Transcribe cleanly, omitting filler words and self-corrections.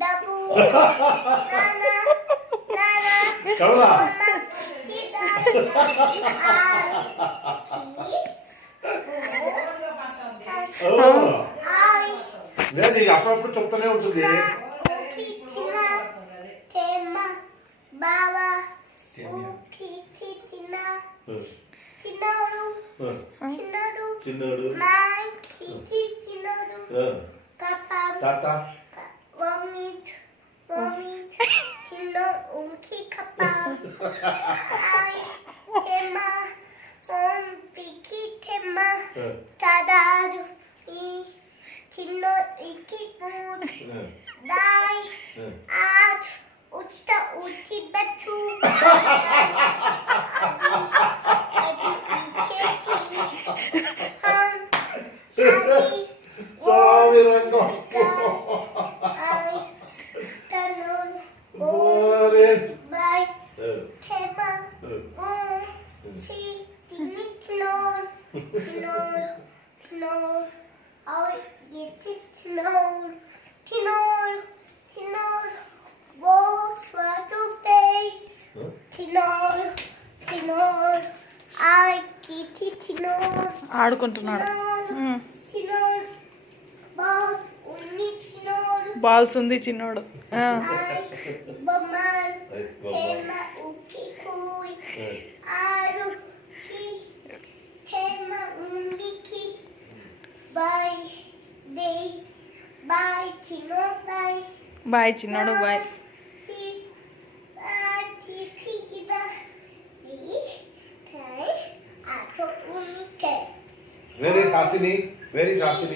dabu. Nana, nana. Kaula. నేను నీకు అప్పుడప్పుడు చెప్తూనే ఉంటుంది. బాబా చిన్నోడు చిన్నోడు చిన్నోడు చిన్నోడు తాత వమిట్ వమిట్ చిన్నో ఉంకి కప్ప tema om piki tema tadaru i చిన్నో iki put dai at utta uti betu స్వామి రంగం bye tema si tinitnor tinor ay yetinor tinor what to pay tinor ay kiti tinor ఆడుకుంటున్నాడు. tinor boss unni tinor balls ఉంది చిన్నోడు. ay bomal tema uki kui aru ki tema umbiki bye day bye tinor bye bye చిన్నోడు bye. Where is Hasini? Where is Hasini?